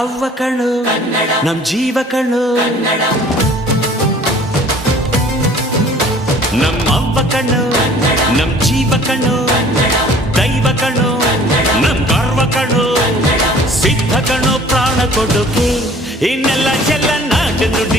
ಅವ್ವ ಕಣ್ಣು ನಮ್ ಜೀವ ಕಣ್ಣು, ನಮ್ ಅವ್ವ ಕಣ್ಣು ನಮ್ ಜೀವ ಕಣ್ಣು, ದೈವ ಕಣ್ಣು ನಮ್ ಗರ್ವ ಕಣ್ಣು, ಸಿದ್ಧ ಕಣ್ಣು ಪ್ರಾಣ ಕೊಡೋಕೆ ಇನ್ನೆಲ್ಲ ಎಲ್ಲ ನಾಟ ನುಡಿ